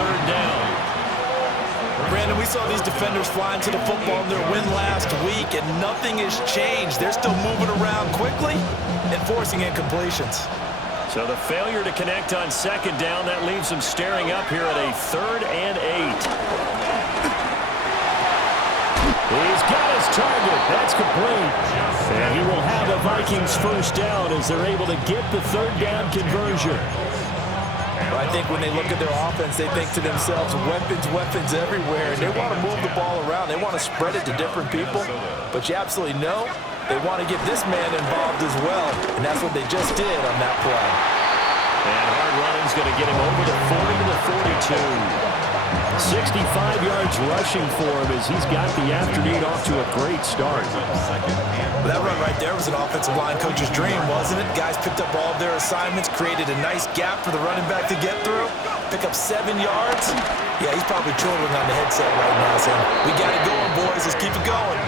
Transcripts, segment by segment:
third down. Brandon, we saw these defenders flying to the football in their win last week, and nothing has changed. They're still moving around quickly and forcing incompletions. So the failure to connect on second down, that leaves them staring up here at a 3rd and 8. He's got his target. That's complete. And he will have a Vikings first down as they're able to get the 3rd down conversion. I think when they look at their offense, they think to themselves, weapons, weapons everywhere. And they want to move the ball around. They want to spread it to different people. But you absolutely know they want to get this man involved as well. And that's what they just did on that play. And hard running's going to get him over the 40 to the 42. 65 yards rushing for him as he's got the afternoon off to a great start. That run right there was an offensive line coach's dream, wasn't it? Guys picked up all of their assignments, created a nice gap for the running back to get through, pick up 7 yards. Yeah, he's probably chortling on the headset right now saying, we got it going, boys. Let's keep it going.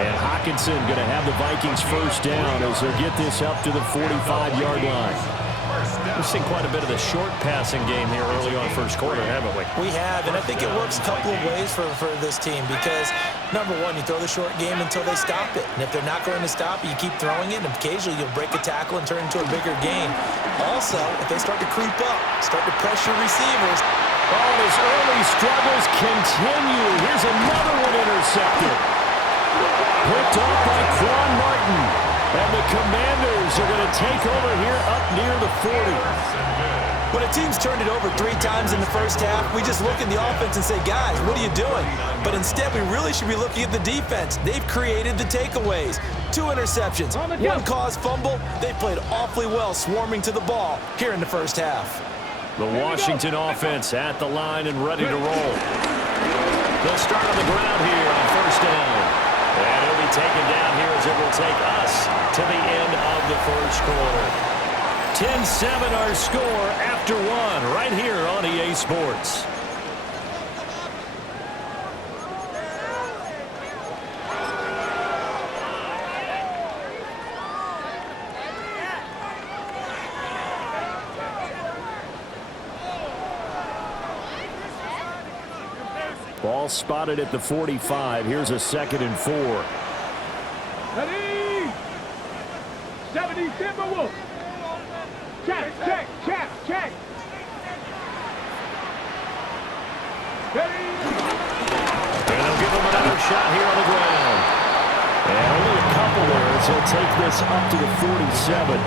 And Hockenson going to have the Vikings first down as they get this up to the 45-yard line. We've seen quite a bit of the short passing game here early on first quarter, haven't we? We have, and I think it works a couple of ways for this team because, number one, you throw the short game until they stop it. And if they're not going to stop it, you keep throwing it, and occasionally you'll break a tackle and turn it into a bigger game. Also, if they start to creep up, start to pressure receivers. Oh, and his early struggles continue. Here's another one intercepted. Picked off by Quan Martin. And the Commanders are going to take over here up near the 40. When a team's turned it over 3 times in the first half, we just look at the offense and say, guys, what are you doing? But instead, we really should be looking at the defense. They've created the takeaways. 2 interceptions, 1 caused fumble. They played awfully well swarming to the ball here in the first half. The Washington offense at the line and ready to roll. They'll start on the ground here on first down. And he'll be taken down here as it will take us to the end of the first quarter. 10-7 our score after 1 right here on EA Sports. Ball spotted at the 45. Here's a 2nd and 4. Ready? 70 Timberwolves. Check. Ready? And they'll give him another shot here on the ground. And only a couple there as he'll take this up to the 47.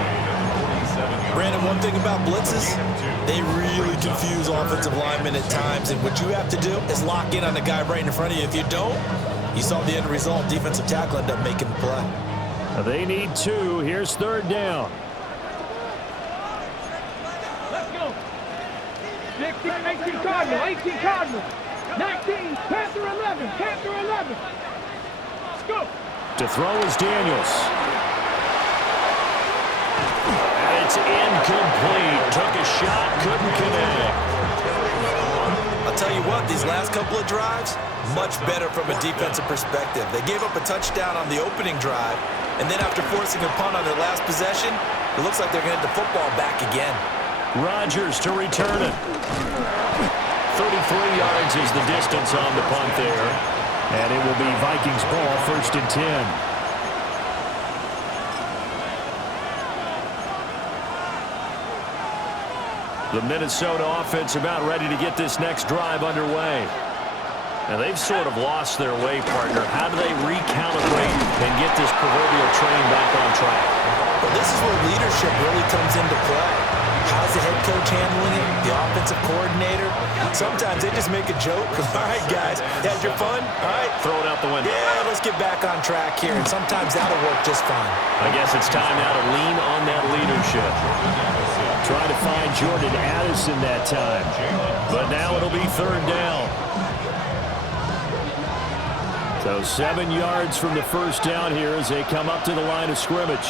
Brandon, one thing about blitzes, they really confuse offensive linemen at times, and what you have to do is lock in on the guy right in front of you. If you don't, you saw the end result. Defensive tackle ended up making the play. They need 2. Here's 3rd down. Let's go. 18 Cardinal. 19, Panther 11. Let's go. To throw is Daniels. It's incomplete. Took a shot, couldn't connect. I'll tell you what, these last couple of drives, much better from a defensive perspective. They gave up a touchdown on the opening drive, and then after forcing a punt on their last possession, it looks like they're going to get the football back again. Rodgers to return it. 33 yards is the distance on the punt there. And it will be Vikings ball, 1st and 10. The Minnesota offense about ready to get this next drive underway. Now, they've sort of lost their way, partner. How do they recalibrate and get this proverbial train back on track? Well, this is where leadership really comes into play. How's the head coach handling it? The offensive coordinator? Sometimes they just make a joke. All right, guys, had your fun? All right. Throw it out the window. Yeah, let's get back on track here. And sometimes that'll work just fine. I guess it's time now to lean on that leadership. Try to find Jordan Addison that time. But now it'll be 3rd down. So 7 yards from the first down here as they come up to the line of scrimmage.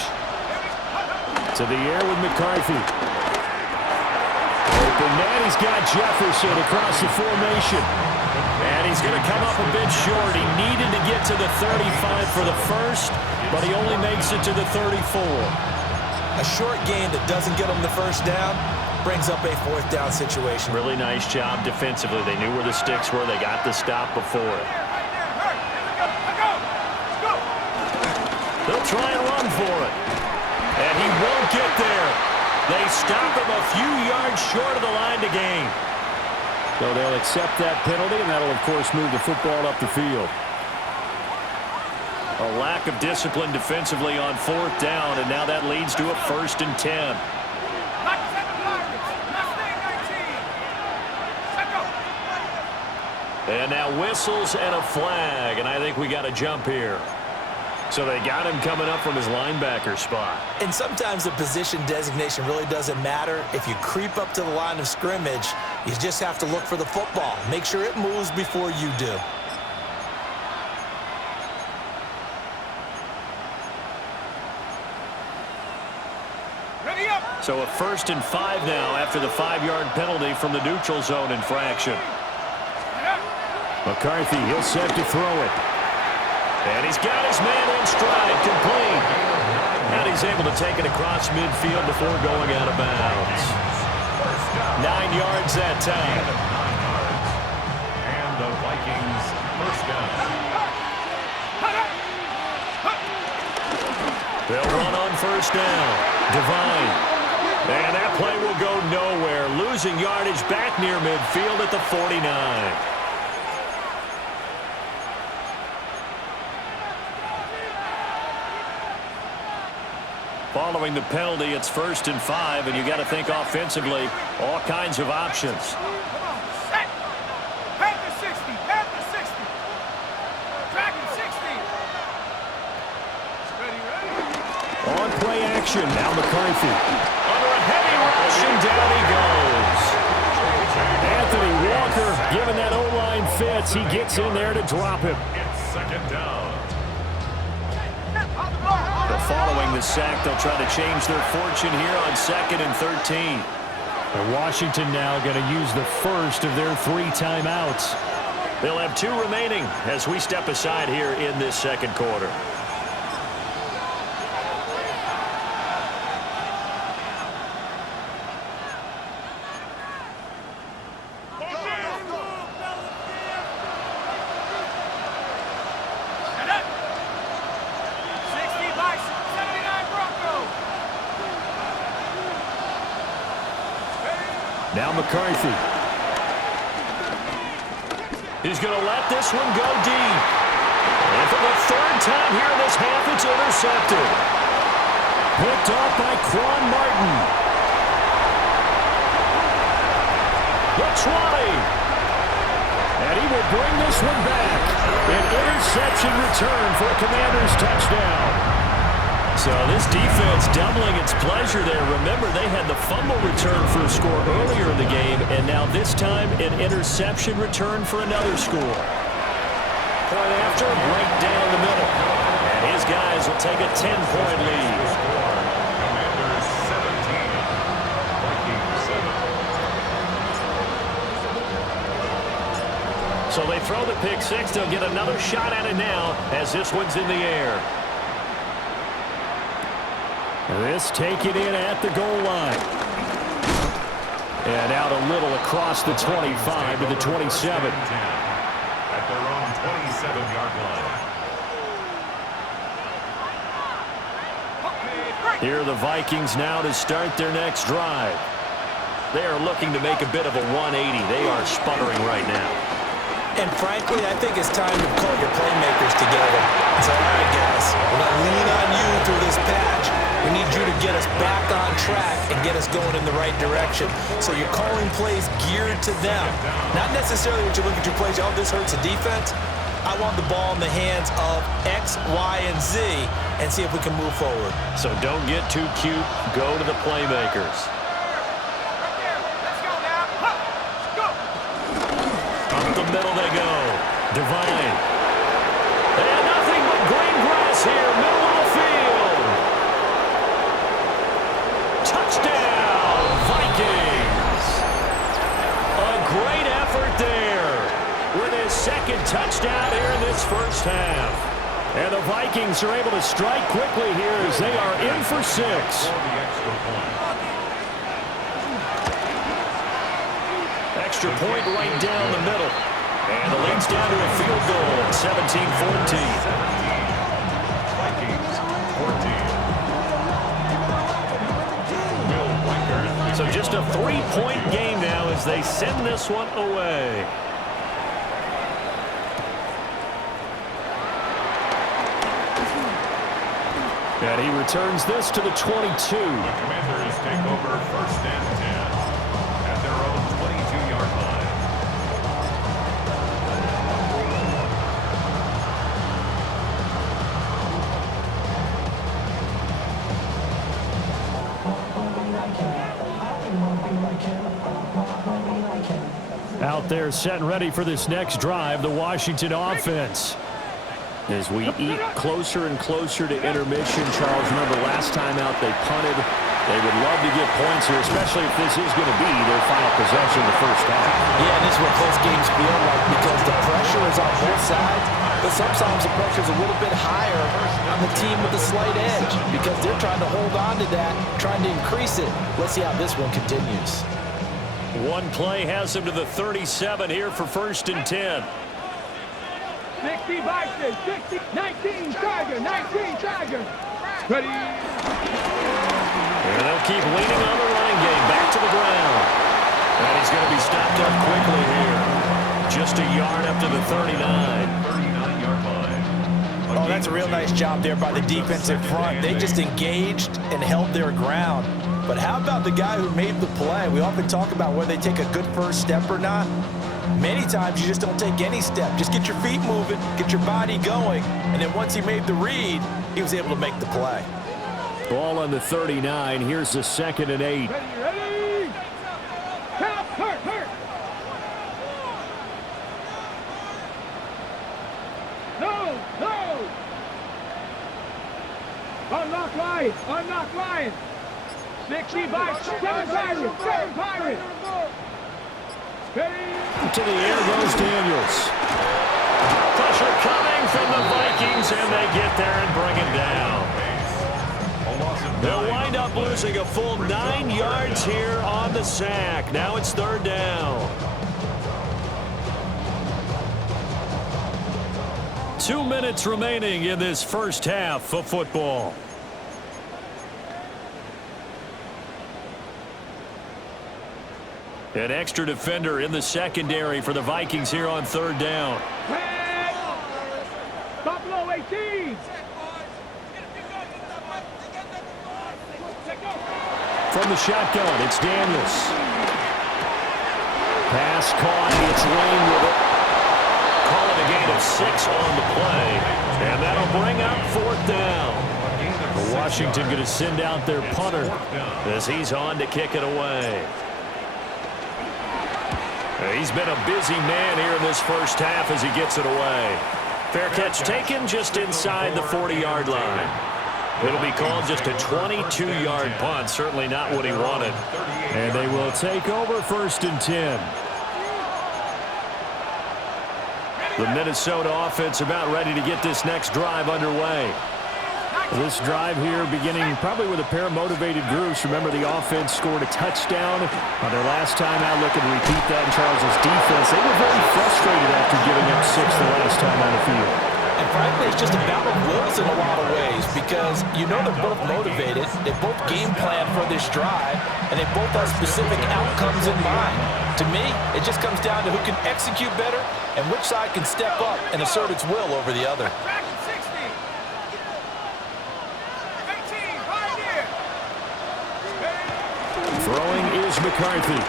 To the air with McCarthy. Open man, he's got Jefferson across the formation. And he's going to come up a bit short. He needed to get to the 35 for the first, but he only makes it to the 34. A short gain that doesn't get him the first down, brings up a 4th down situation. Really nice job defensively. They knew where the sticks were. They got the stop before it. They'll try and run for it. And he won't get there. They stop him a few yards short of the line to gain. So they'll accept that penalty, and that'll, of course, move the football up the field. A lack of discipline defensively on 4th down, and now that leads to a 1st and 10. And now whistles and a flag, and I think we got a jump here. So they got him coming up from his linebacker spot. And sometimes the position designation really doesn't matter. If you creep up to the line of scrimmage, you just have to look for the football. Make sure it moves before you do. So a 1st and 5 now after the 5-yard penalty from the neutral zone infraction. McCarthy, he'll set to throw it. And he's got his man in stride, complete. And he's able to take it across midfield before going out of bounds. 9 yards that time. And the Vikings first down. They'll run on 1st down. Divine. And that play will go nowhere. Losing yardage back near midfield at the 49. Following the penalty, it's 1st and 5, and you got to think offensively, all kinds of options. On play action, now McCarthy. Under a heavy rush, and down he goes. Anthony Walker, given that O-line fits, he gets in there to drop him. It's 2nd down. Following the sack, they'll try to change their fortune here on 2nd and 13. And Washington now going to use the first of their 3 timeouts. They'll have 2 remaining as we step aside here in this 2nd quarter. Now McCarthy. He's going to let this one go deep. And for the 3rd time here in this half, it's intercepted. Picked off by Quan Martin. The 20. And he will bring this one back. An interception return for a Commanders touchdown. So this defense doubling its pleasure there. Remember, they had the fumble return for a score earlier in the game, and now this time an interception return for another score. Point after, right down the middle. And his guys will take a 10-point lead. Commanders 17, Vikings 7. So they throw the pick six. They'll get another shot at it now as this one's in the air. This taken in at the goal line. And out a little across the 25 to the 27. At their own 27-yard line. Here are the Vikings now to start their next drive. They are looking to make a bit of a 180. They are sputtering right now. And frankly, I think it's time to call your playmakers together. It's all right, guys. We're going to lean on you through this patch. We need you to get us back on track and get us going in the right direction. So you're calling plays geared to them. Not necessarily when you look at your plays, oh, this hurts the defense. I want the ball in the hands of X, Y, and Z and see if we can move forward. So don't get too cute. Go to the playmakers. Up the middle they go. Divine. And nothing but green grass here. Middle of the field. Touchdown, Vikings. A great effort there with his second touchdown here in this first half. And the Vikings are able to strike quickly here as they are in for 6. For the extra point. extra point right down the middle. And the lead's down to a field goal at 17-14. Vikings 14. So just a 3-point game now as they send this one away. And he returns this to the 22. The Commanders take over 1st and 10 at their own 22-yard line. Out there set and ready for this next drive, the Washington offense. As we eat closer and closer to intermission, Charles, remember last time out they punted. They would love to get points here, especially if this is going to be their final possession in the first half. Yeah, and this is what close games feel like because the pressure is on both sides, but sometimes the pressure is a little bit higher on the team with the slight edge because they're trying to hold on to that, trying to increase it. Let's see how this one continues. One play has him to the 37 here for 1st and 10. 60 Vikings, 60, 19 Tiger, 19 Tiger. Ready. And they'll keep leaning on the running game back to the ground. And he's going to be stopped up quickly here. Just a yard up to the 39. 39-yard line. Oh, that's a real nice job there by the defensive front. They just engaged and held their ground. But how about the guy who made the play? We often talk about whether they take a good first step or not. Many times you just don't take any step. Just get your feet moving, get your body going, and then once he made the read, he was able to make the play. Ball on the 39. Here's the 2nd and 8. Ready. Count, hurt. No. Unlock line. 60 Vikings, 7 Pirates. To the air goes Daniels. Pressure coming from the Vikings, and they get there and bring him down. They'll wind up losing a full 9 yards here on the sack. Now it's 3rd down. 2 minutes remaining in this first half of football. An extra defender in the secondary for the Vikings here on 3rd down. Buffalo 18. From the shotgun, it's Daniels. Pass caught. It's Lane with it. Call it a gain of 6 on the play. And that'll bring up 4th down. Washington going to send out their punter as he's on to kick it away. He's been a busy man here in this first half as he gets it away. Fair catch taken just inside the 40-yard line. It'll be called just a 22-yard punt. Certainly not what he wanted. And they will take over 1st and 10. The Minnesota offense about ready to get this next drive underway. This drive here beginning probably with a pair of motivated groups. Remember, the offense scored a touchdown on their last time out. Looking to repeat that in Charles' defense. They were very frustrated after giving up 6 the last time on the field. And frankly, it's just a battle of wills in a lot of ways because you know they're both motivated. They both game plan for this drive, and they both have specific outcomes in mind. To me, it just comes down to who can execute better and which side can step up and assert its will over the other. Throwing is McCarthy.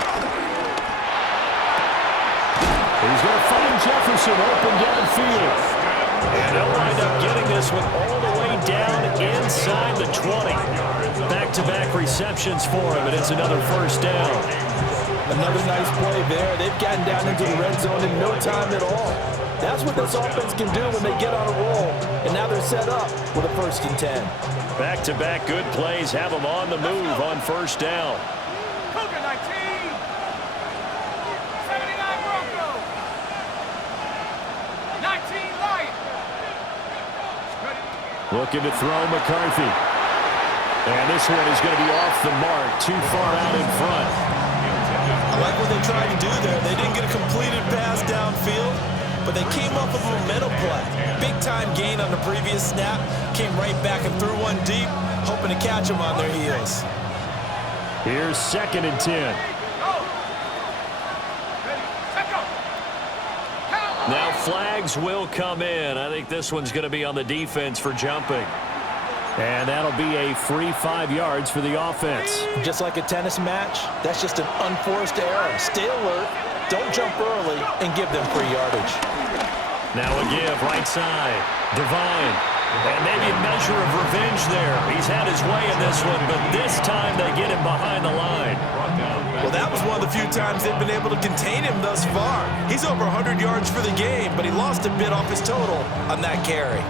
He's going to find Jefferson open downfield. And they'll wind up getting this one all the way down inside the 20. Back-to-back receptions for him, and it's another 1st down. Another nice play there. They've gotten down into the red zone in no time at all. That's what this offense can do when they get on a roll. And now they're set up with a 1st and 10. Back-to-back good plays have them on the move on 1st down. Cougar 19. 79 Broncos. 19 Lions. Looking to throw McCarthy. And this one is going to be off the mark, too far out in front. I like what they tried to do there. They didn't get a completed pass downfield, but they came up with a momentum play. Big-time gain on the previous snap. Came right back and threw one deep, hoping to catch them on their heels. Here's 2nd and 10. Now flags will come in. I think this one's going to be on the defense for jumping. And that'll be a free 5 yards for the offense. Just like a tennis match, that's just an unforced error. Stay alert, don't jump early, and give them free yardage. Now a give, right side. Devine. And maybe a measure of revenge there. He's had his way in this one, but this time they get him behind the line. Well, that was one of the few times they've been able to contain him thus far. He's over 100 yards for the game, but he lost a bit off his total on that carry.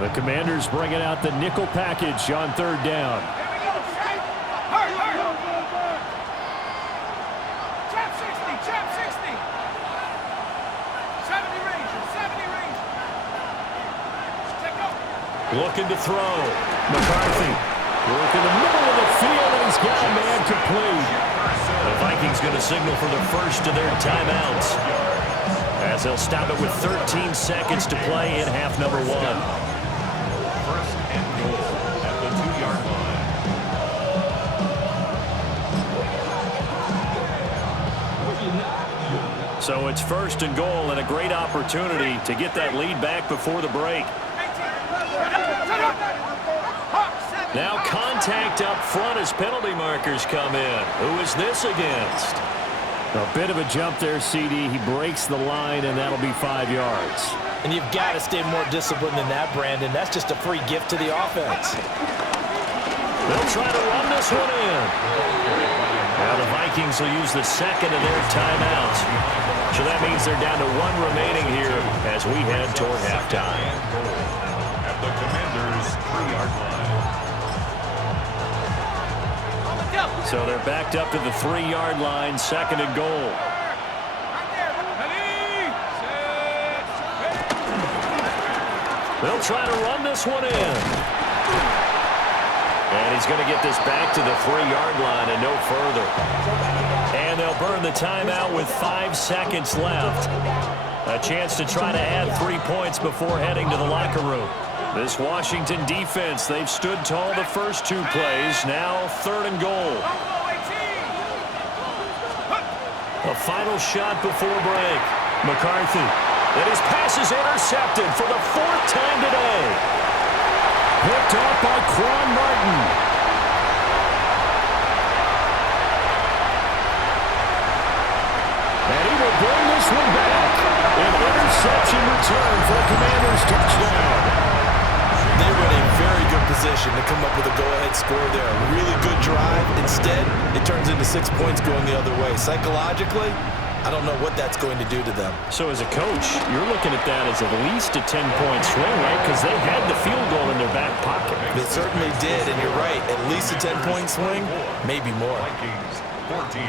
The Commanders bringing out the nickel package on 3rd down. Trap 60, trap 60. 70 Rangers, 70 Rangers. Check go. Looking to throw. McCarthy. Work in the middle of the field, and he's got a man complete. The Vikings going to signal for the first of their timeouts, as they'll stop it with 13 seconds to play in half number 1. 1st and goal at the 2-yard line. So it's 1st and goal, and a great opportunity to get that lead back before the break. Now contact up front as penalty markers come in. Who is this against? A bit of a jump there, CD. He breaks the line, and that'll be 5 yards. And you've got to stay more disciplined than that, Brandon. That's just a free gift to the offense. They'll try to run this one in. Now the Vikings will use the 2nd of their timeouts. So that means they're down to 1 remaining here as we head toward halftime. At the Commanders' 3-yard line. So they're backed up to the 3-yard line, 2nd and goal. They'll try to run this one in. And he's going to get this back to the 3-yard line and no further. And they'll burn the timeout with 5 seconds left. A chance to try to add 3 points before heading to the locker room. This Washington defense, they've stood tall the first 2 plays. Now 3rd and goal. A final shot before break. McCarthy. And his pass is intercepted for the 4th time today. Picked off by Quan Martin. And he will bring this one back. An interception return for a Commanders touchdown. They were in a very good position to come up with a go-ahead score there. A really good drive. Instead, it turns into 6 points going the other way. Psychologically, I don't know what that's going to do to them. So as a coach, you're looking at that as at least a 10-point swing, right? Because they had the field goal in their back pocket. They certainly did, and you're right. At least a 10-point swing, maybe more. Vikings 14.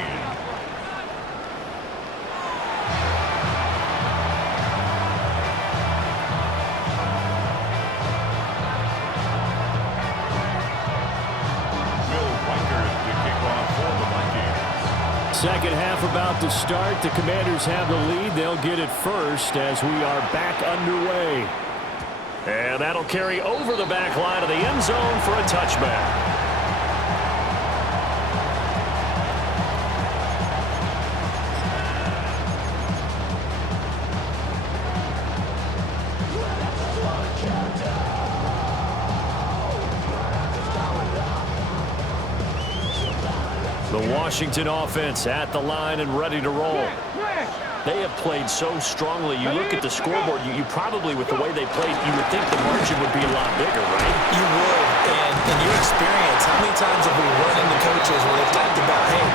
Second half about to start. The Commanders have the lead. They'll get it first as we are back underway. And that'll carry over the back line of the end zone for a touchback. The Washington offense at the line and ready to roll. They have played so strongly. You look at the scoreboard, you probably, with the way they played, you would think the margin would be a lot bigger, right? You would, and in your experience, how many times have we run into coaches where they've talked about, hey,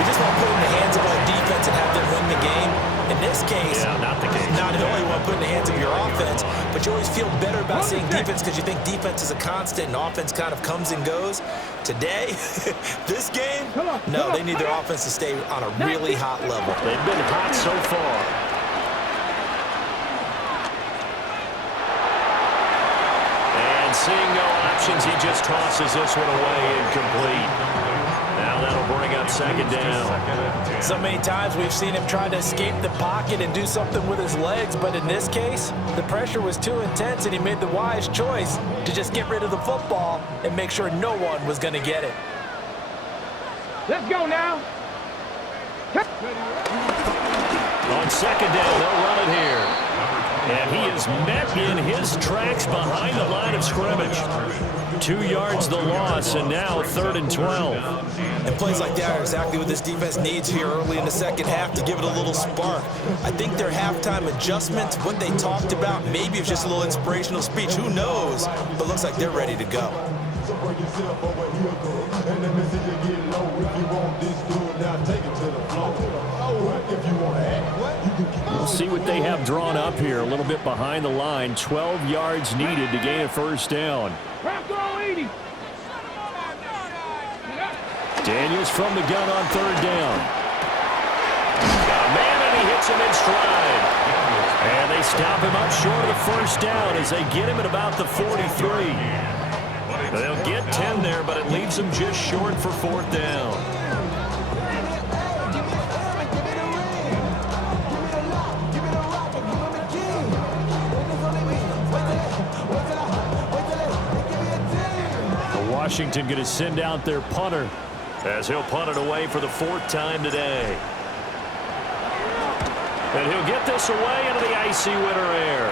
we just want to put it in the hands of our defense and have them win the game? In this case, not the case. Not only want to put it in the hands of your offense, but you always feel better about seeing defense because you think defense is a constant and offense kind of comes and goes. Today, this game, no, they need their offense to stay on a really hot level. They've been hot so far. And seeing no options, he just tosses this one away incomplete. Now that'll bring up second down. So many times we've seen him try to escape the pocket and do something with his legs, but in this case, the pressure was too intense and he made the wise choice to just get rid of the football and make sure no one was going to get it. Let's go now. On second down, they'll run it here. And he is met in his tracks behind the line of scrimmage. 2 yards the loss, and now 3rd and 12. And plays like that are exactly what this defense needs here early in the second half to give it a little spark. I think their halftime adjustments, what they talked about, maybe it's just a little inspirational speech. Who knows? But looks like they're ready to go. We'll see what they have drawn up here a little bit behind the line. 12 yards needed to gain a first down. Daniels from the gun on 3rd down. Got a man, and he hits him in stride. And they stop him up short of the first down as they get him at about the 43. They'll get 10 there, but it leaves them just short for 4th down. Washington going to send out their punter as he'll punt it away for the 4th time today. And he'll get this away into the icy winter air.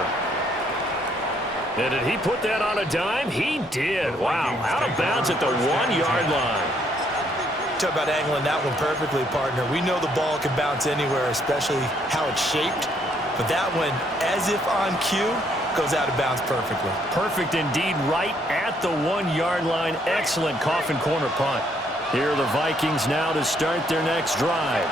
And did he put that on a dime? He did. Wow, out of bounds at the 1-yard line. Talk about angling that one perfectly, partner. We know the ball can bounce anywhere, especially how it's shaped. But that one, as if on cue, goes out of bounds perfectly. Perfect indeed, right at the 1-yard line. Excellent coffin corner punt. Here are the Vikings now to start their next drive.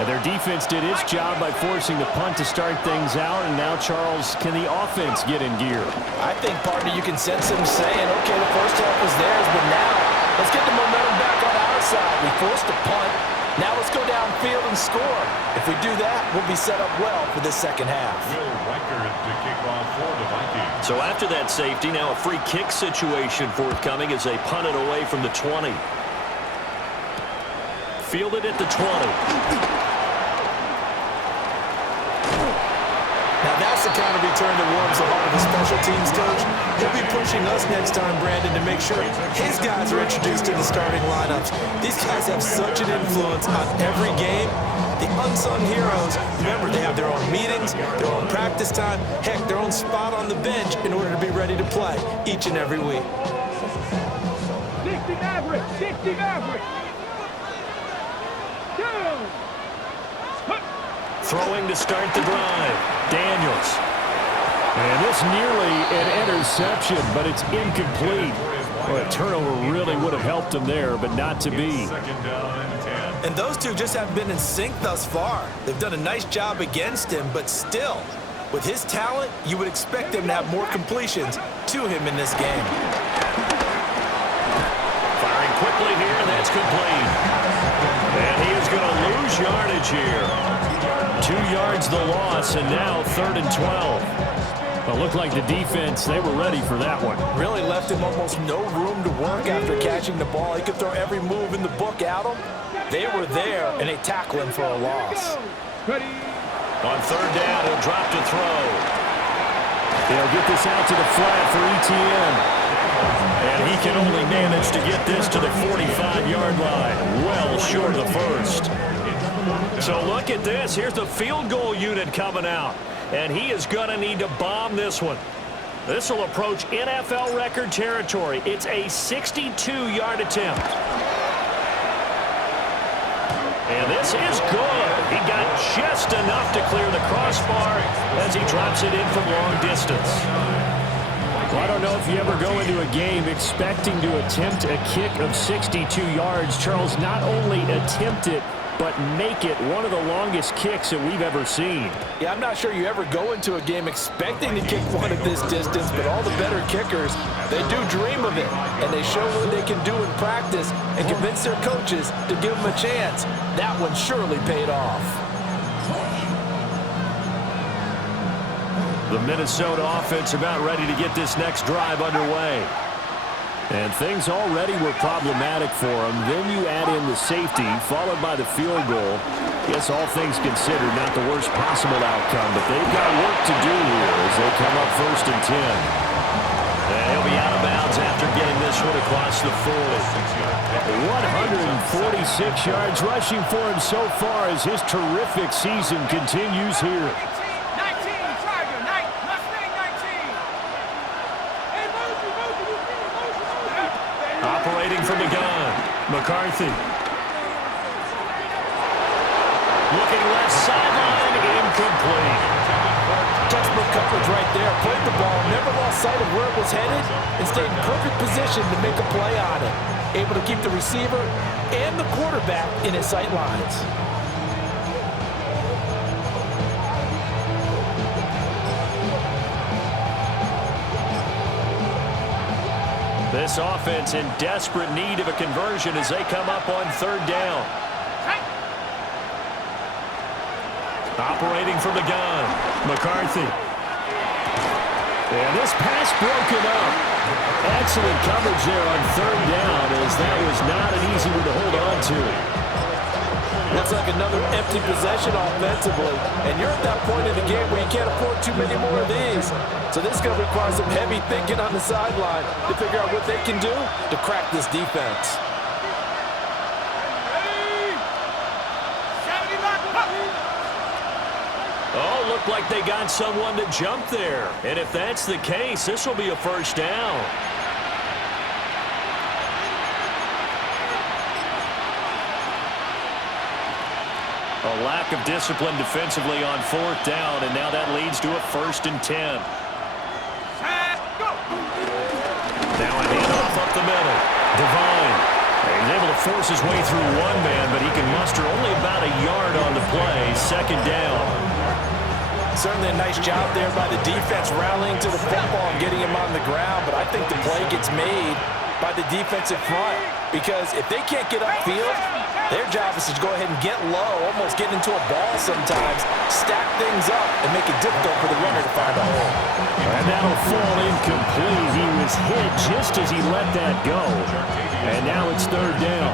And their defense did its job by forcing the punt to start things out. And now, Charles, can the offense get in gear? I think, partner, you can sense them saying, okay, the first half was theirs, but now let's get the momentum back on our side. We forced a punt. Now let's go downfield and score. If we do that, we'll be set up well for this second half. So after that safety, now a free kick situation forthcoming as they punt it away from the 20. Fielded at the 20. Now that's the kind of return that warms the heart of a special teams coach. He'll be pushing us next time, Brandon, to make sure his guys are introduced to the starting lineups. These guys have such an influence on every game. The unsung heroes, remember, they have their own meetings, their own practice time, heck, their own spot on the bench in order to be ready to play each and every week. 60 Maverick, 60 Maverick. Throwing to start the drive. Daniels. And this nearly an interception, but it's incomplete. Well, a turnover really would have helped them there, but not to be. And those two just haven't been in sync thus far. They've done a nice job against him, but still, with his talent, you would expect them to have more completions to him in this game. Firing quickly here, and that's complete. And he is going to lose yardage here. 2 yards the loss, and now 3rd and 12. Well, looked like the defense, they were ready for that one. Really left him almost no room to work after catching the ball. He could throw every move in the book at him. They were there, and they tackle him for a loss. On 3rd down, he'll drop to throw. They'll get this out to the flat for ETN. And he can only manage to get this to the 45-yard line. Well short of the first. So look at this. Here's the field goal unit coming out. And he is going to need to bomb this one. This will approach NFL record territory. It's a 62-yard attempt. And this is good. He got just enough to clear the crossbar as he drops it in from long distance. Well, I don't know if you ever go into a game expecting to attempt a kick of 62 yards. Charles, not only attempt it, but make it one of the longest kicks that we've ever seen. Yeah, I'm not sure you ever go into a game expecting to kick one at this distance, but all the better kickers, they do dream of it, and they show what they can do in practice and convince their coaches to give them a chance. That one surely paid off. The Minnesota offense about ready to get this next drive underway. And things already were problematic for them. Then you add in the safety, followed by the field goal. Guess all things considered, not the worst possible outcome, but they've got work to do here as they come up 1st and 10. And he'll be out of bounds after getting this one across the 40. 146 yards rushing for him so far as his terrific season continues here. 19, Tiger, Mustang 19. Operating from the gun, McCarthy. Looking left sideline, incomplete. Textbook coverage right there. Played the ball, never lost sight of where it was headed, and stayed in perfect position to make a play on it. Able to keep the receiver and the quarterback in his sight lines. This offense in desperate need of a conversion as they come up on 3rd down. Operating from the gun, McCarthy. And this pass broken up. Excellent coverage there on 3rd down as that was not an easy one to hold on to. Looks like another empty possession offensively. And you're at that point in the game where you can't afford too many more of these. So this is going to require some heavy thinking on the sideline to figure out what they can do to crack this defense. Oh, looked like they got someone to jump there. And if that's the case, this will be a 1st down. A lack of discipline defensively on 4th down, and now that leads to a 1st and 10. Now a handoff up the middle. Devine. He's able to force his way through one man, but he can muster only about a yard on the play. 2nd down. Certainly a nice job there by the defense rallying to the football and getting him on the ground, but I think the play gets made by the defensive front because if they can't get upfield, their job is to go ahead and get low, almost get into a ball sometimes, stack things up, and make it difficult for the runner to find a hole. And that'll fall incomplete. He was hit just as he let that go. And now it's 3rd down.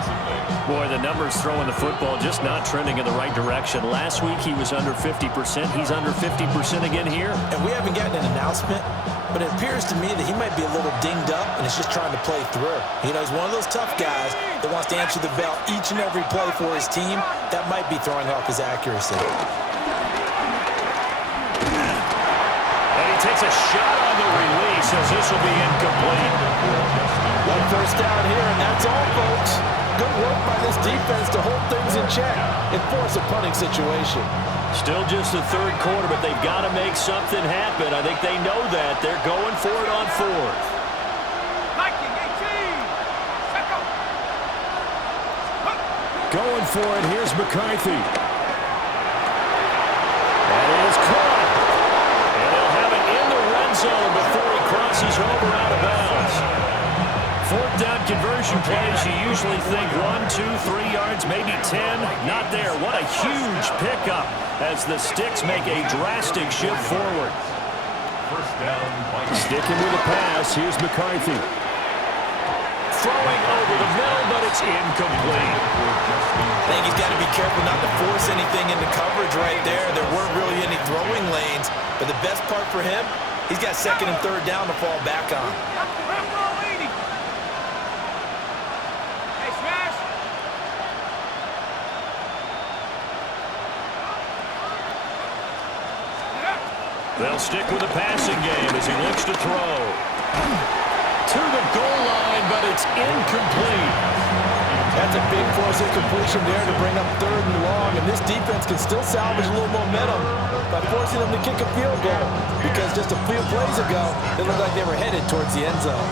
Boy, the numbers throwing the football just not trending in the right direction. Last week he was under 50%. He's under 50% again here. And we haven't gotten an announcement, but it appears to me that he might be a little dinged up and is just trying to play through. You know, he's one of those tough guys that wants to answer the bell each and every play for his team. That might be throwing off his accuracy. And he takes a shot on the release as this will be incomplete. 1st down here, and that's all, folks. Good work by this defense to hold things in check and force a punting situation. Still just the 3rd quarter, but they've got to make something happen. I think they know that. They're going for it on 4th. Going for it. Here's McCarthy. That is caught. And they'll have it in the red zone before he crosses over out of bounds. 4th down conversion plays, you usually think 1, 2, 3 yards, maybe 10. Not there. What a huge pickup as the Sticks make a drastic shift forward. 1st down. Sticking with the pass. Here's McCarthy. Throwing over the middle, but it's incomplete. I think he's got to be careful not to force anything into coverage right there. There weren't really any throwing lanes, but the best part for him, he's got 2nd and 3rd down to fall back on. They'll stick with the passing game as he looks to throw. To the goal line, but it's incomplete. That's a big force incompletion there to bring up 3rd and long, and this defense can still salvage a little momentum by forcing them to kick a field goal because just a few plays ago, it looked like they were headed towards the end zone.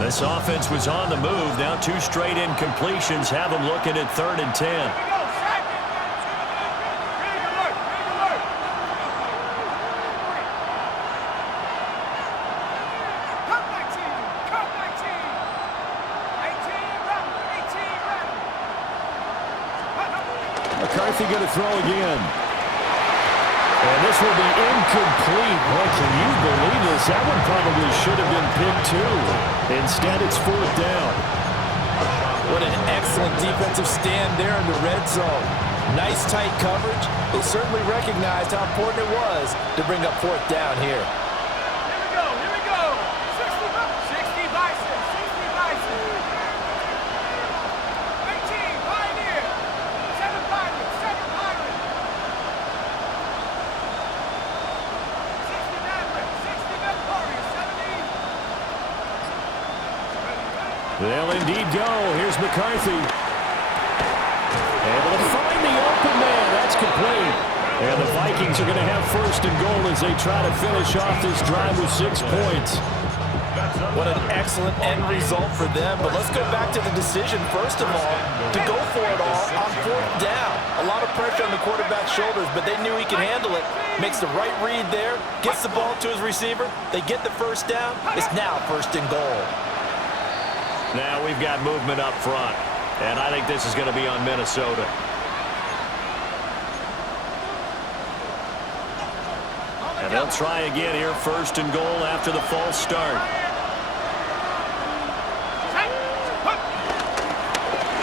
This offense was on the move. Now 2 straight incompletions have them looking at 3rd and 10. McCarthy going to throw again. And this will be incomplete. Boy, can you believe this? That one probably should have been picked too. Instead, it's fourth down. What an excellent defensive stand there in the red zone. Nice tight coverage. They certainly recognized how important it was to bring up fourth down here. Here we go. 60 Bison, 60 Bison. 18, Pioneer. 7 Pirates, 7 Pirates. 60 Maverick, 60 Victorious, 70. They'll indeed go. Here's McCarthy. Able to find the open man. That's complete. And the Vikings are going to have first and goal as they try to finish off this drive with 6 points. What an excellent end result for them. But let's go back to the decision, first of all, to go for it all on fourth down. A lot of pressure on the quarterback's shoulders, but they knew he could handle it. Makes the right read there, gets the ball to his receiver. They get the first down. It's now first and goal. Now we've got movement up front, and I think this is going to be on Minnesota. And they'll try again here, first and goal after the false start.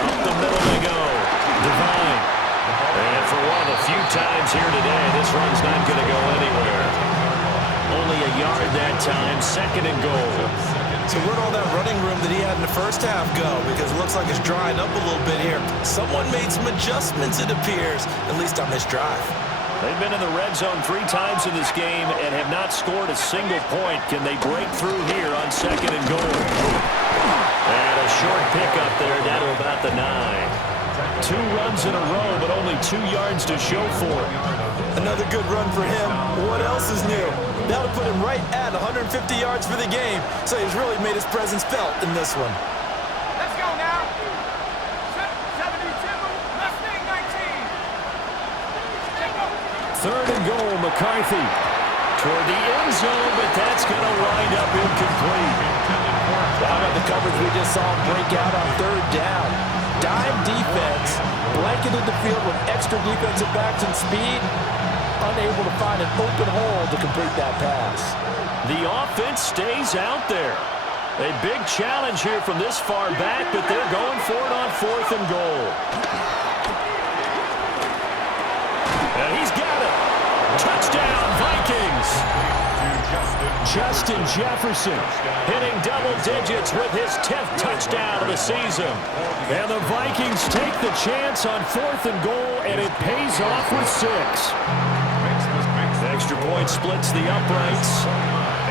Up the middle they go. Divine. And for one of the few times here today, this run's not going to go anywhere. Only a yard that time, second and goal. So where'd all that running room that he had in the first half go? Because it looks like it's drying up a little bit here. Someone made some adjustments, it appears, at least on this drive. They've been in the red zone 3 times in this game and have not scored a single point. Can they break through here on second and goal? And a short pickup there down to about the 9. 2 runs in a row, but only 2 yards to show for it. Another good run for him. What else is new? That'll put him right at 150 yards for the game. So he's really made his presence felt in this one. Let's go now. 72, Mustang 19. Third and goal, McCarthy. Toward the end zone, but that's going to wind up incomplete. How about the coverage we just saw break out on third down? Dime defense, blanketed the field with extra defensive backs and speed, unable to find an open hole to complete that pass. The offense stays out there. A big challenge here from this far back, but they're going for it on fourth and goal. And he's got it. Touchdown, Vikings. Justin Jefferson hitting double digits with his 10th touchdown of the season. And the Vikings take the chance on fourth and goal, and it pays off with 6. The extra point splits the uprights,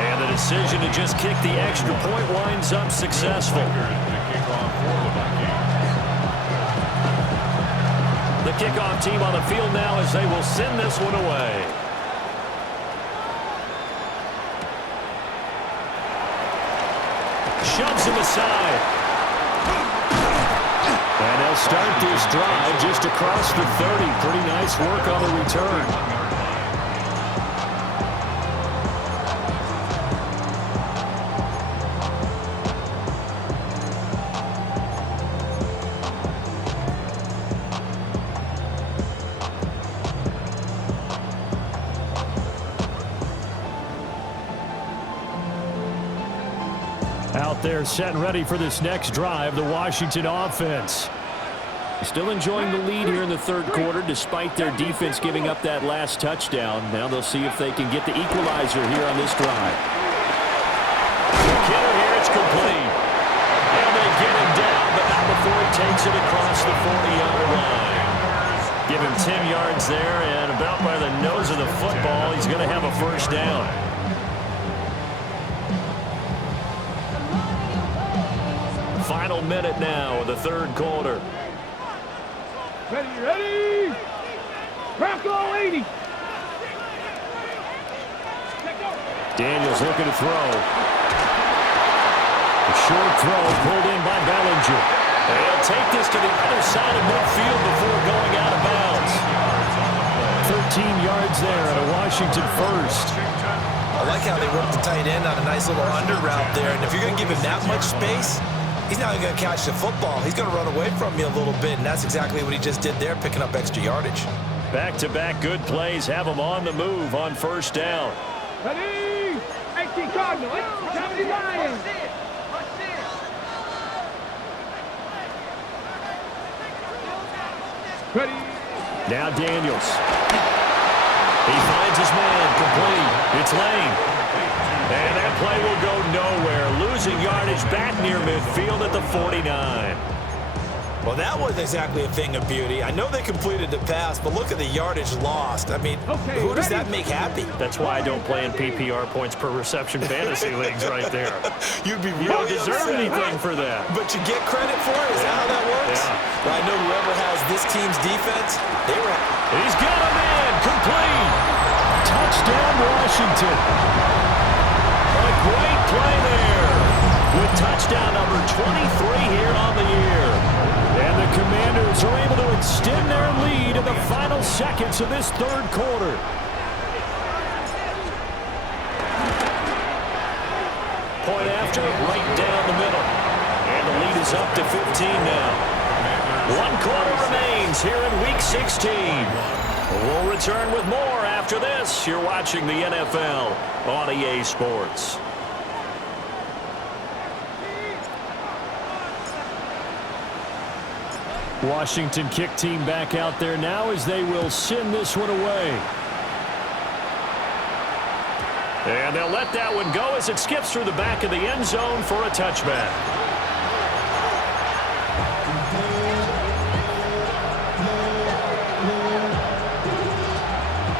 and the decision to just kick the extra point winds up successful. The kickoff team on the field now as they will send this one away. Shoves him aside. And they'll start this drive just across the 30. Pretty nice work on the return. Out there set and ready for this next drive, the Washington offense. Still enjoying the lead here in the third quarter despite their defense giving up that last touchdown. Now they'll see if they can get the equalizer here on this drive. Killer here, it's complete. And they get him down, but not before he takes it across the 40-yard line. Give him 10 yards there, and about by the nose of the football, he's going to have a first down. Final minute now of the third quarter. Ready. Bronco 80. Daniels looking to throw. A short throw pulled in by Bellinger. They'll take this to the other side of midfield before going out of bounds. 13 yards there at a Washington first. I like how they work the tight end on a nice little under route there. And if you're going to give him that much space, he's not going to catch the football. He's going to run away from you a little bit, and that's exactly what he just did there, picking up extra yardage. Back-to-back good plays have them on the move on first down. Ready? 18 Cardinal, 70 Lions. Ready? Now Daniels. He finds his man, complete. It's Lane. And that play will go nowhere. Losing yardage back near midfield at the 49. Well, that wasn't exactly a thing of beauty. I know they completed the pass, but look at the yardage lost. I mean, who does that make happy? That's why I don't play in PPR points per reception fantasy leagues right there. You'd be You don't really deserve upset. anything for that. But you get credit for it? Is that how that works? Yeah. Well, I know whoever has this team's defense, they were... He's got a man, complete. Touchdown, Washington. A great play there. With touchdown number 23 here on the year. And the Commanders are able to extend their lead in the final seconds of this third quarter. Point after, right down the middle. And the lead is up to 15 now. 1 quarter remains here in Week 16. We'll return with more after this. You're watching the NFL on EA Sports. Washington kick team back out there now as they will send this one away. And they'll let that one go as it skips through the back of the end zone for a touchback.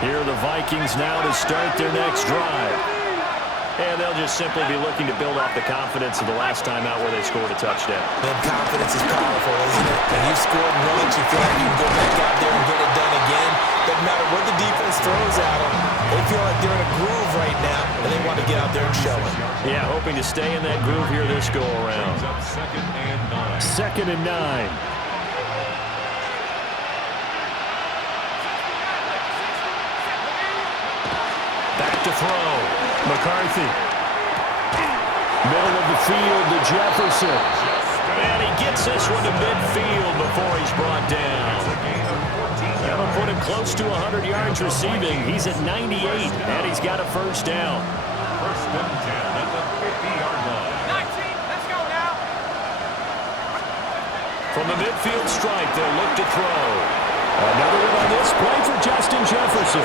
Here are the Vikings now to start their next drive. And they'll just simply be looking to build off the confidence of the last time out where they scored a touchdown. And confidence is powerful, isn't it? And you've scored once, you feel like you can go back out there and get it done again. Doesn't matter what the defense throws at them. They feel like they're in a groove right now, and they want to get out there and show it. Yeah, hoping to stay in that groove here this go-around. Second and 9. Back to throw. McCarthy. Middle of the field to Jefferson. And he gets this one to midfield before he's brought down. That'll put him close to 100 yards receiving. He's at 98, and he's got a first down. First and 10 at the 50-yard line. 19, let's go now. From the midfield stripe, they'll look to throw. Another one on this play for Justin Jefferson.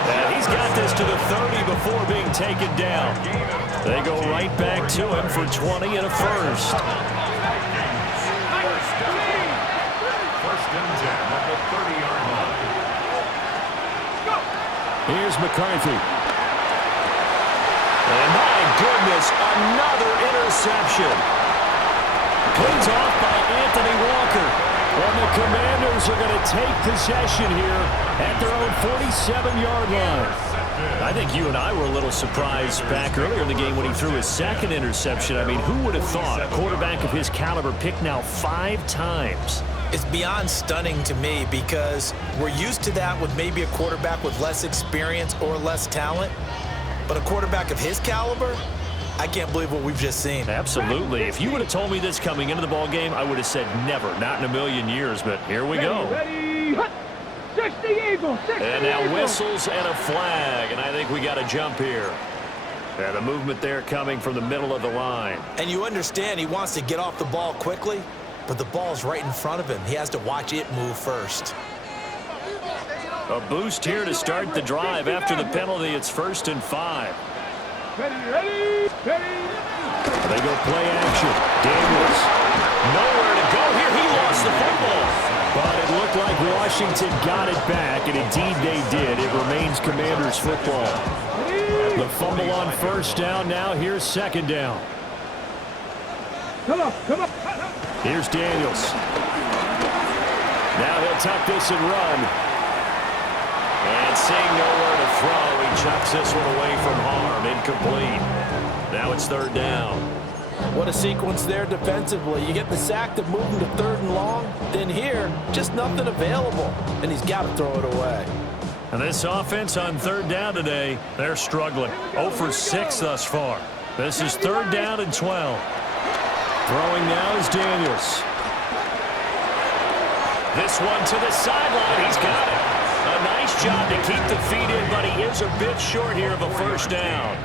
And he's got this to the 30 before being taken down. They go right back to him for 20 and a first. First and 10 at the 30-yard line. Here's McCarthy. And my goodness, another interception. Cleans off by Anthony Walker. And the Commanders are going to take possession here at their own 47-yard line. I think you and I were a little surprised back earlier in the game when he threw his second interception. I mean, who would have thought a quarterback of his caliber picked now 5 times? It's beyond stunning to me because we're used to that with maybe a quarterback with less experience or less talent. But a quarterback of his caliber, I can't believe what we've just seen. Absolutely. If you would have told me this coming into the ball game, I would have said never, not in a million years. But here we go. Ready, hut. 60 Eagles, 60 And now Eagles. whistles and a flag, and I think we got a jump here. And a movement there coming from the middle of the line. And you understand he wants to get off the ball quickly, but the ball's right in front of him. He has to watch it move first. A boost here to start the drive after the penalty. It's 1st and 5. Ready. They go play action. Daniels. Nowhere to go here. He lost the football. But it looked like Washington got it back, and indeed they did. It remains Commanders football. The fumble on first down. Now here's second down. Come on. Here's Daniels. Now he'll tuck this and run. And seeing nowhere to throw, he chucks this one away from harm. Incomplete. Now it's 3rd down. What a sequence there defensively. You get the sack to move him to 3rd and long. Then here, just nothing available. And he's got to throw it away. And this offense on 3rd down today, they're struggling. 0 for 6 thus far. This is 3rd down and 12. Throwing now is Daniels. This one to the sideline. He's got it. job to keep the feet in, but he is a bit short here of a first down.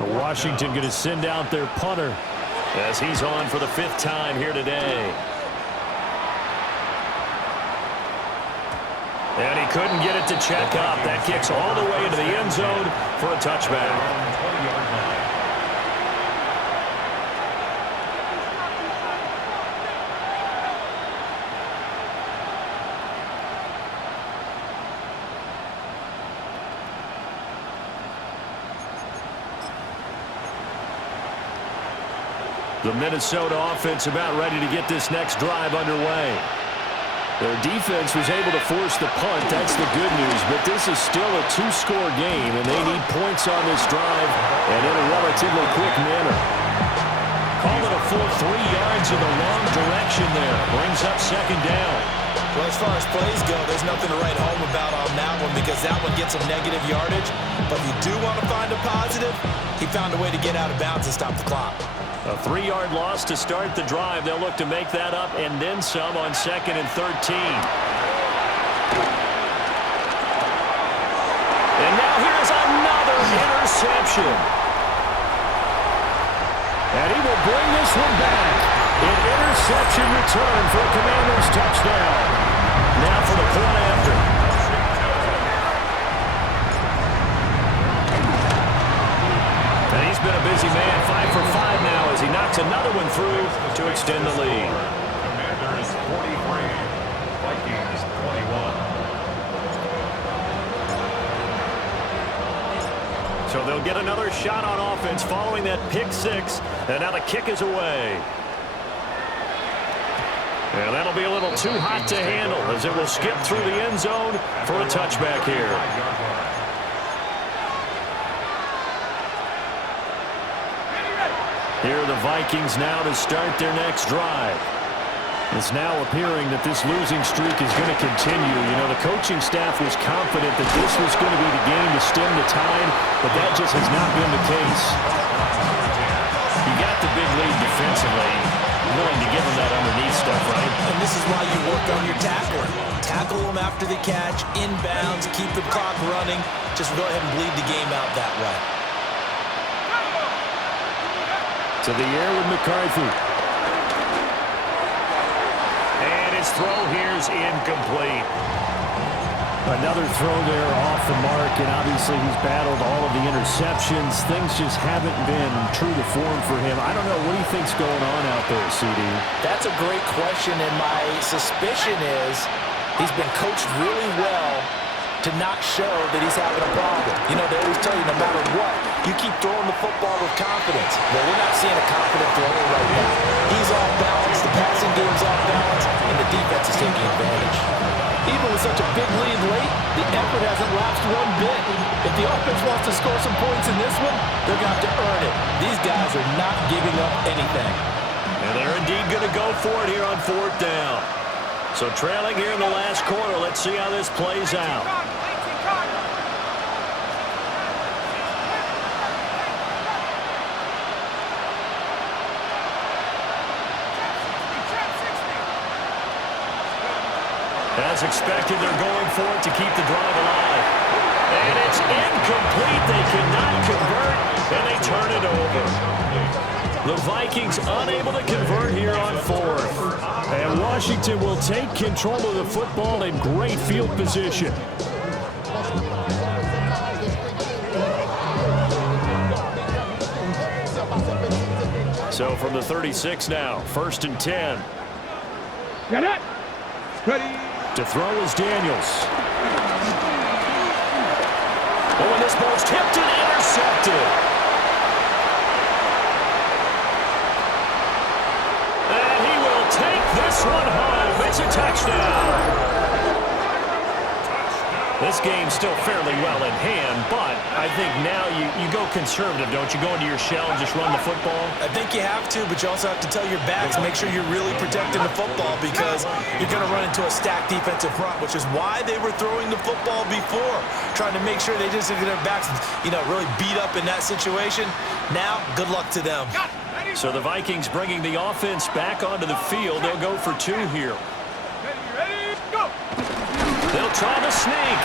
Washington going to send out their punter as he's on for the 5th time here today. And he couldn't get it to check up. That kicks all the way into the end zone for a touchback. The Minnesota offense about ready to get this next drive underway. Their defense was able to force the punt. That's the good news. But this is still a 2-score game, and they need points on this drive and in a relatively quick manner. Call it a full 3 yards in the wrong direction there. Brings up 2nd down. Well, as far as plays go, there's nothing to write home about on that one because that one gets some negative yardage. But if you do want to find a positive, he found a way to get out of bounds and stop the clock. A 3-yard loss to start the drive. They'll look to make that up and then some on 2nd and 13. And now here's another interception. And he will bring this one back. An interception return for a Commanders touchdown. Now for the point after. And he's been a busy man, 5 for 5 now as he knocks another one through to extend the lead. Commanders 43, Vikings 21. So they'll get another shot on offense following that pick 6. And now the kick is away. And that'll be a little too hot to handle as it will skip through the end zone for a touchback here. Here are the Vikings now to start their next drive. It's now appearing that this losing streak is going to continue. You know, the coaching staff was confident that this was going to be the game to stem the tide, but that just has not been the case. You got the big lead defensively, willing to give them that underneath stuff, right? And this is why you work on your tackling. Tackle them after the catch, inbounds, keep the clock running. Just go ahead and bleed the game out that way. To the air with McCarthy. And his throw here's incomplete. Another throw there off the mark, and obviously he's battled all of the interceptions. Things just haven't been true to form for him. I don't know. What do you think's going on out there, CD? That's a great question, and my suspicion is he's been coached really well to not show that he's having a problem. You know, they always tell you no matter what, you keep throwing the football with confidence. Well, we're not seeing a confident thrower right now. He's off balance, the passing game's off balance, and the defense is taking advantage. Even with such a big lead late, the effort hasn't lapsed one bit. If the offense wants to score some points in this one, they're going to have to earn it. These guys are not giving up anything. And they're indeed going to go for it here on 4th down. So trailing here in the last quarter, let's see how this plays out. As expected, they're going for it to keep the drive alive. And it's incomplete. They cannot convert, and they turn it over. The Vikings unable to convert here on 4th. And Washington will take control of the football in great field position. So from the 36 now, 1st and 10. Get it. Ready. To throw is Daniels. Oh, and this ball's tipped and intercepted. And he will take this one home. It's a touchdown. This game's still fairly well in hand, but I think now you go conservative, don't you? Go into your shell and just run the football? I think you have to, but you also have to tell your backs, make sure you're really protecting the football because you're going to run into a stacked defensive front, which is why they were throwing the football before, trying to make sure they just get their backs, really beat up in that situation. Now, good luck to them. So the Vikings bringing the offense back onto the field. They'll go for 2 here. Ready, go. They'll try the sneak.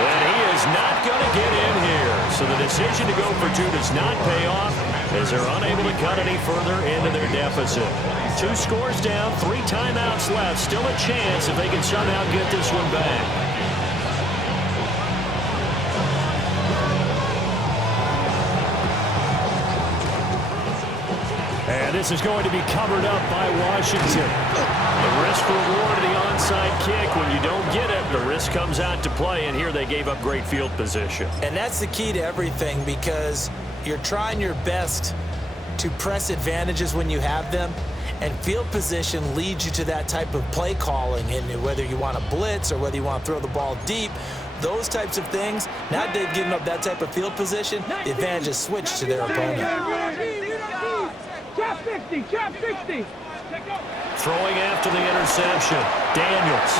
And he is not going to get in here. So the decision to go for two does not pay off as they're unable to cut any further into their deficit. 2 scores down, 3 timeouts left. Still a chance if they can somehow get this one back. And this is going to be covered up by Washington. The risk reward of the onside kick. When you don't get it, the risk comes out to play, and here they gave up great field position. And that's the key to everything, because you're trying your best to press advantages when you have them, and field position leads you to that type of play calling. And whether you want to blitz or whether you want to throw the ball deep, those types of things, now they've given up that type of field position, the advantage is switched to their opponent. Chop 60, chop 60. Throwing after the interception. Daniels.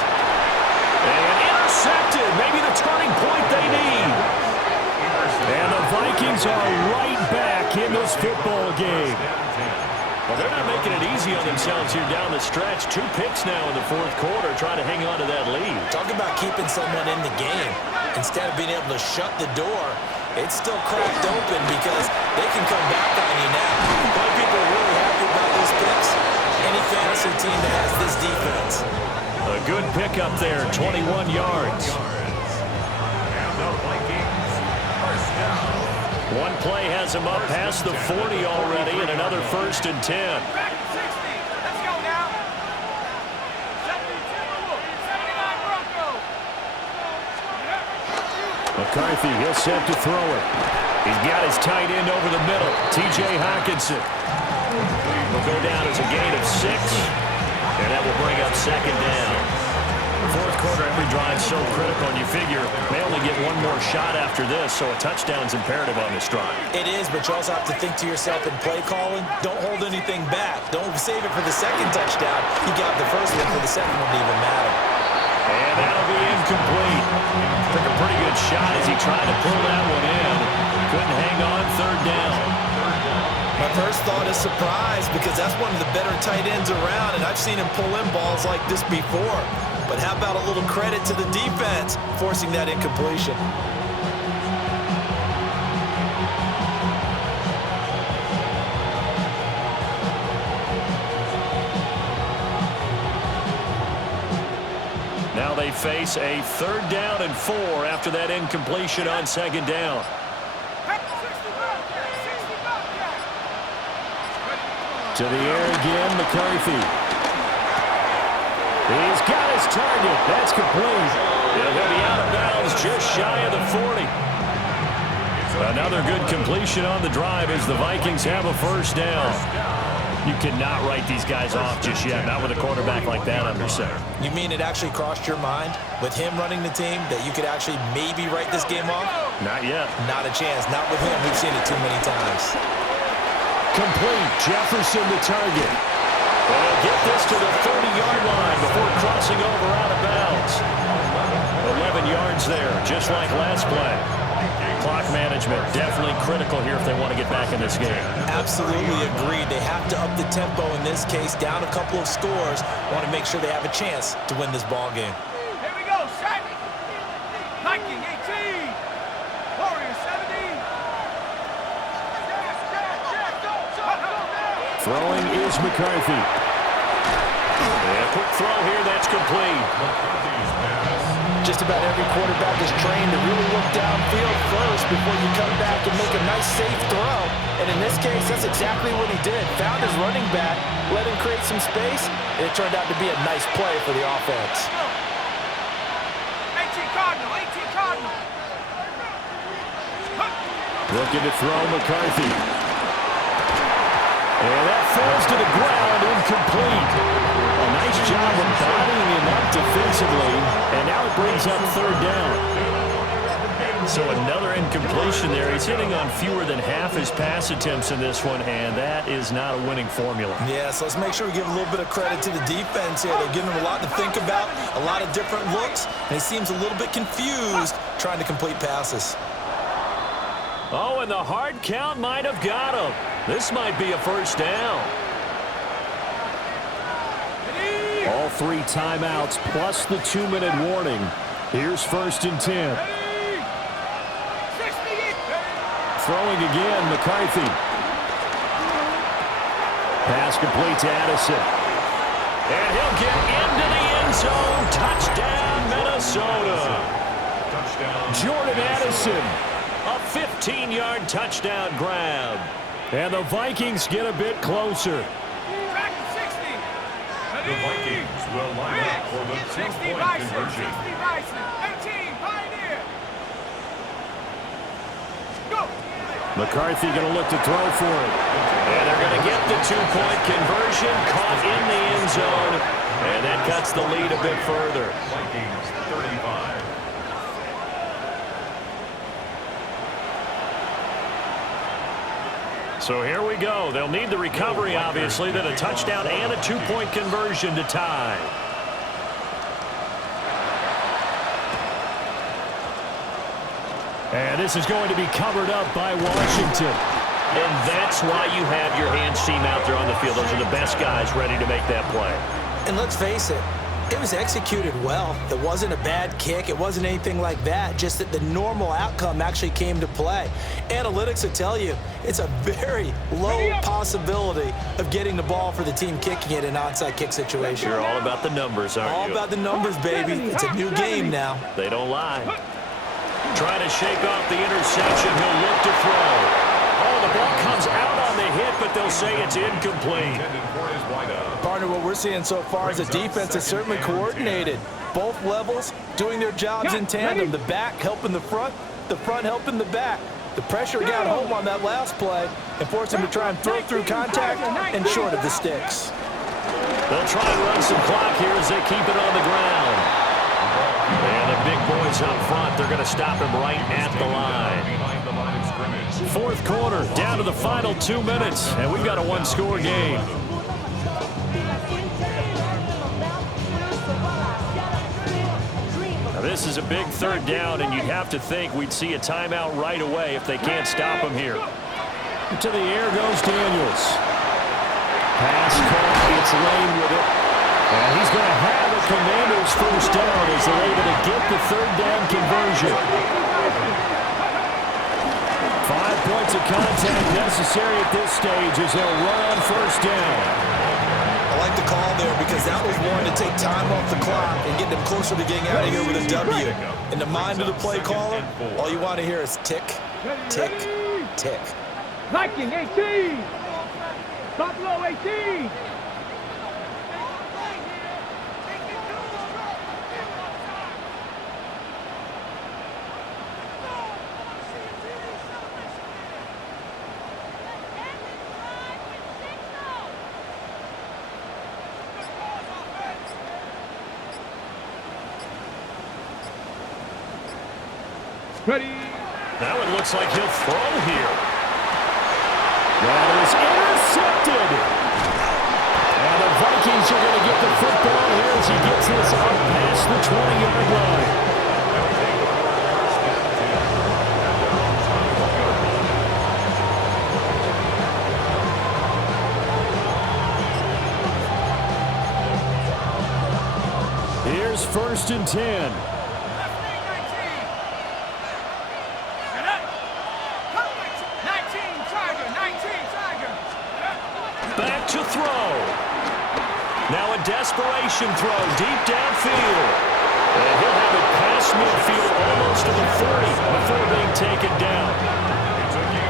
And intercepted. Maybe the turning point they need. And the Vikings are right back in this football game. Well, they're not making it easy on themselves here down the stretch. 2 picks now in the 4th quarter, trying to hang on to that lead. Talk about keeping someone in the game. Instead of being able to shut the door, it's still cracked open because they can come back on you now. A lot of people are really happy about those picks. Any fantasy team that has this defense. A good pickup there, 21 yards. And the Vikings first down. One play has him up past the 40 already, and another 1st and 10. Back to 60. Let's go now. 72, 79 Broncos. McCarthy, he'll set to throw it. He's got his tight end over the middle, T.J. Hockenson. Will go down as a gain of 6, and that will bring up 2nd down. The 4th quarter, every drive so critical, and you figure they only get one more shot after this, so a touchdown's imperative on this drive. It is, but you also have to think to yourself in play calling, don't hold anything back. Don't save it for the 2nd touchdown. You got the 1st one for the 2nd one to even matter. And that'll be incomplete. Took a pretty good shot as he tried to pull that one in. Couldn't hang on 3rd down. My first thought is surprise, because that's one of the better tight ends around, and I've seen him pull in balls like this before. But how about a little credit to the defense forcing that incompletion? Now they face a 3rd down and 4 after that incompletion on 2nd down. To the air again, McCarthy. He's got his target. That's complete. He'll be out of bounds just shy of the 40. Another good completion on the drive as the Vikings have a 1st down. You cannot write these guys off just yet, not with a quarterback like that under center. You mean it actually crossed your mind with him running the team that you could actually maybe write this game off? Not yet. Not a chance. Not with him. We've seen it too many times. Complete. Jefferson the target. They'll get this to the 30-yard line before crossing over out of bounds. 11 yards there, just like last play. Clock management definitely critical here if they want to get back in this game. Absolutely agreed. They have to up the tempo in this case, down a couple of scores. Want to make sure they have a chance to win this ball game. Here we go, set. Viking 18. Warrior 17. Throwing is McCarthy. And a quick throw here, that's complete. Just about every quarterback is trained to really look downfield first before you come back and make a nice, safe throw. And in this case, that's exactly what he did. Found his running back, let him create some space, and it turned out to be a nice play for the offense. 18 Cardinal, 18 Cardinal. Looking to throw McCarthy. And that falls to the ground, incomplete. A nice job of bodying him up defensively, and now it brings up 3rd down. So another incompletion there. He's hitting on fewer than half his pass attempts in this one, and that is not a winning formula. Yes, let's make sure we give a little bit of credit to the defense here. They're giving him a lot to think about, a lot of different looks, and he seems a little bit confused trying to complete passes. Oh, and the hard count might have got him. This might be a 1st down. All 3 timeouts plus the 2-minute warning. Here's 1st and 10. 60. Throwing again, McCarthy. Pass complete to Addison. And he'll get into the end zone. Touchdown, Minnesota. Touchdown. Jordan Addison. A 15-yard touchdown grab. And the Vikings get a bit closer. Track 60. The Vikings will line up for the 60 2-point Bison. 60 conversion. Bison. 18 Pioneer. Go. McCarthy going to look to throw for it. And they're going to get the 2-point conversion, caught in the end zone. And that cuts the lead a bit further. Vikings 35. So here we go. They'll need the recovery, obviously, then a touchdown and a 2-point conversion to tie. And this is going to be covered up by Washington. And that's why you have your hands team out there on the field. Those are the best guys ready to make that play. And let's face it, it was executed well. It wasn't a bad kick. It wasn't anything like that. Just that the normal outcome actually came to play. Analytics will tell you it's a very low possibility of getting the ball for the team kicking it in an onside kick situation. You're all about the numbers, aren't All you? about the numbers, baby. It's a new game now. They don't lie. Trying to shake off the interception. He'll look to throw. Oh, the ball comes out on the hit, but they'll say it's incomplete. Intended for his wideout. Partner, what we're seeing so far is the defense is certainly coordinated. Both levels doing their jobs in tandem. The back helping the front helping the back. The pressure got home on that last play and forced him to try and throw through contact and short of the sticks. They'll try and run some clock here as they keep it on the ground. And the big boys up front, they're going to stop him right at the line. Behind the line of scrimmage. 4th quarter, down to the final 2 minutes, and we've got a 1-score game. Now this is a big 3rd down, and you'd have to think we'd see a timeout right away if they can't stop him here. To the air goes Daniels. Pass caught, it's Lane with it. And he's going to have the Commanders' 1st down as they're able to get the 3rd down conversion. 5 points of contact necessary at this stage as they'll run on 1st down. I like the call there because that was one to take time off the clock and get them closer to getting out of here with a W. In the mind of the play caller, all you want to hear is tick, tick, tick. Viking 18. Buffalo 18. Ready. Now it looks like he'll throw here. That is intercepted. And the Vikings are going to get the football here as he gets this up past the 20-yard line. Here's 1st and 10. Back to throw. Now a desperation throw deep downfield. And he'll have it past midfield almost to the 30 before being taken down.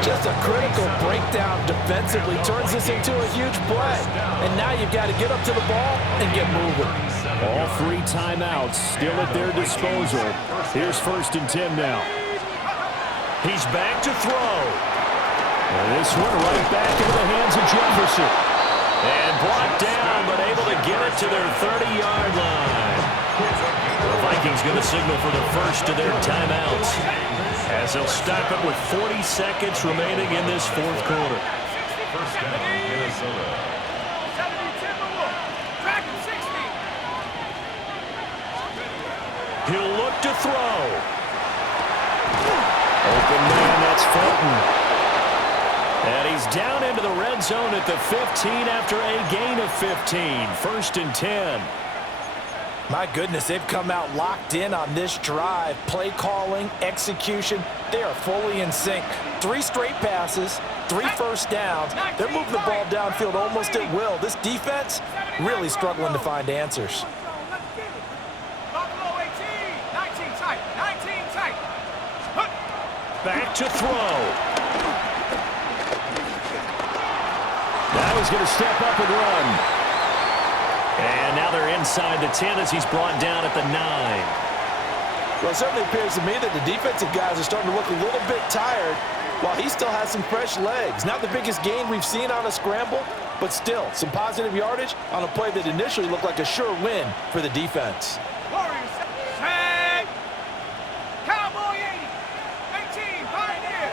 Just a critical breakdown defensively turns this into a huge play. And now you've got to get up to the ball and get moving. All 3 timeouts still at their disposal. Here's 1st and 10 now. He's back to throw. And this one right back into the hands of Jefferson. And blocked down, but able to get it to their 30-yard line. The Vikings going to signal for the first of their timeouts as they'll stop it with 40 seconds remaining in this 4th quarter. 1st down, Minnesota. 70 Timberwolves. Track 60. He'll look to throw. Open man, that's Fulton. And he's down into the red zone at the 15 after a gain of 15. 1st and 10. My goodness, they've come out locked in on this drive. Play calling, execution, they are fully in sync. 3 straight passes, 3 first downs. They're moving the ball downfield almost at will. This defense really struggling to find answers. Back to throw. Now he's going to step up and run. And now they're inside the 10 as he's brought down at the 9. Well, it certainly appears to me that the defensive guys are starting to look a little bit tired while he still has some fresh legs. Not the biggest gain we've seen on a scramble, but still some positive yardage on a play that initially looked like a sure win for the defense. Warriors, set. Cowboy 80. 18, Pioneer.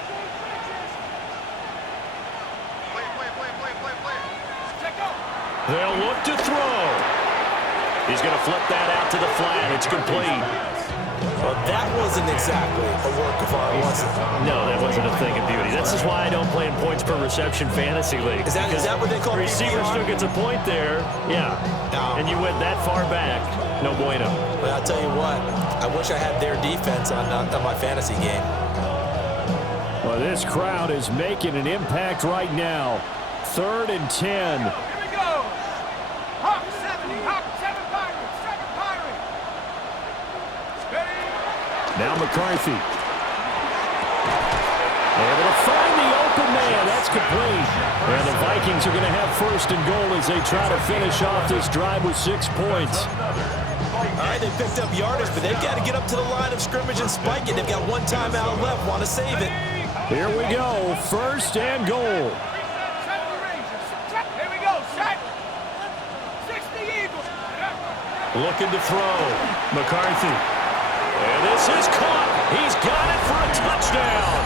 Check out. They'll look to throw. He's going to flip that out to the flat. It's complete. Well, that wasn't exactly a work of art, was it? No, that wasn't a thing of beauty. This is why I don't play in points per reception fantasy league. Is that what they call receiver PPR? still gets a point there. Yeah. No. And you went that far back. No bueno. But I'll tell you what, I wish I had their defense on my fantasy game. Well, this crowd is making an impact right now. 3rd and 10. Here we go. Hawk 70. Hawk 7 Pirates. 7 Pirates. Ready? Now McCarthy. Able to find the open man. That's complete. And the Vikings are going to have 1st and goal as they try to finish off this drive with 6 points. All right, they picked up yardage, but they've got to get up to the line of scrimmage and spike it. They've got 1 timeout left. Want to save it. Here we go. 1st and goal. Here we go. Set. 60 Eagles. Looking to throw. McCarthy. And this is caught. He's got it for a touchdown.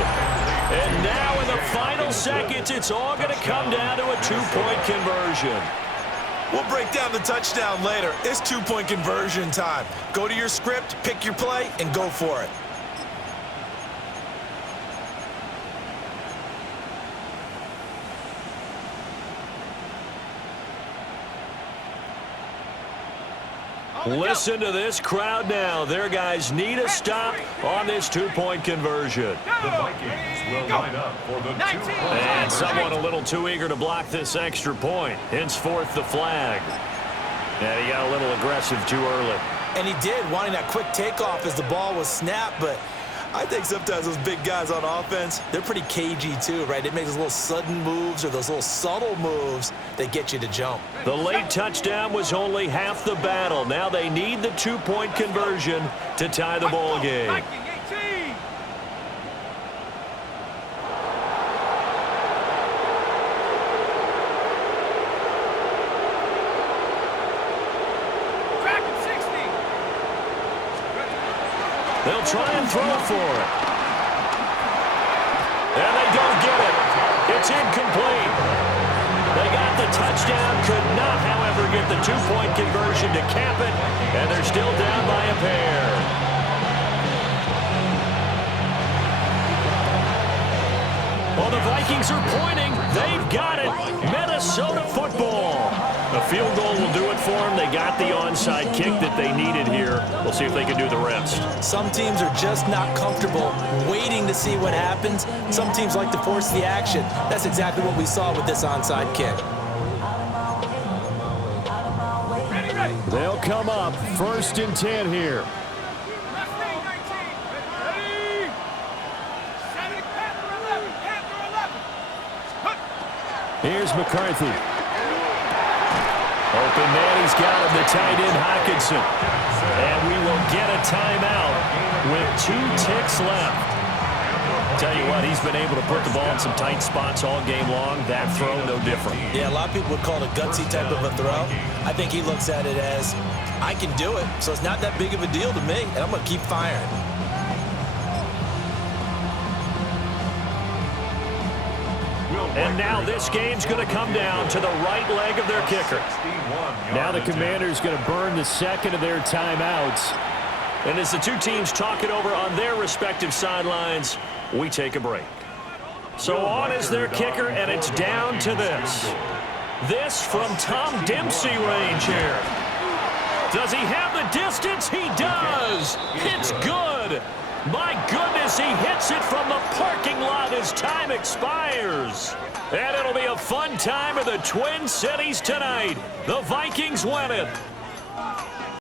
And now in the final seconds, it's all going to come down to a 2-point conversion. We'll break down the touchdown later. It's 2-point conversion time. Go to your script, pick your play, and go for it. Listen to this crowd now. Their guys need a stop on this 2-point conversion. The Vikings will line up for the 2-point. And someone a little too eager to block this extra point. Henceforth, the flag. Yeah, he got a little aggressive too early. And he did, wanting that quick takeoff as the ball was snapped, but I think sometimes those big guys on offense, they're pretty cagey too, right? They make those little sudden moves or those little subtle moves that get you to jump. The late touchdown was only half the battle. Now they need the 2-point conversion to tie the ball game. Viking 18. Dragon 60. They'll try and throw for it. And they don't get it. It's incomplete. They got the touchdown, could not, however, get the 2-point conversion to cap it, and they're still down by a pair. Well, the Vikings are pointing. They've got it. Minnesota football. A field goal will do it for them. They got the onside kick that they needed here. We'll see if they can do the rest. Some teams are just not comfortable waiting to see what happens. Some teams like to force the action. That's exactly what we saw with this onside kick. Ready, ready. They'll come up 1st and 10 here. Left wing 19. Ready. 7 Panther 11. Panther 11. Here's McCarthy. Open man, he's got him, the tight end, Hockenson. And we will get a timeout with 2 ticks left. Tell you what, he's been able to put the ball in some tight spots all game long. That throw, no different. Yeah, a lot of people would call it a gutsy type of a throw. I think he looks at it as, I can do it, so it's not that big of a deal to me, and I'm going to keep firing. And now this game's going to come down to the right leg of their kicker. Now the Commander's going to burn the second of their timeouts. And as the two teams talk it over on their respective sidelines, we take a break. So on is their kicker, and it's down to this. This from Tom Dempsey range here. Does he have the distance? He does. It's good. My goodness, he hits it from the parking lot as time expires. And it'll be a fun time in the Twin Cities tonight. The Vikings win it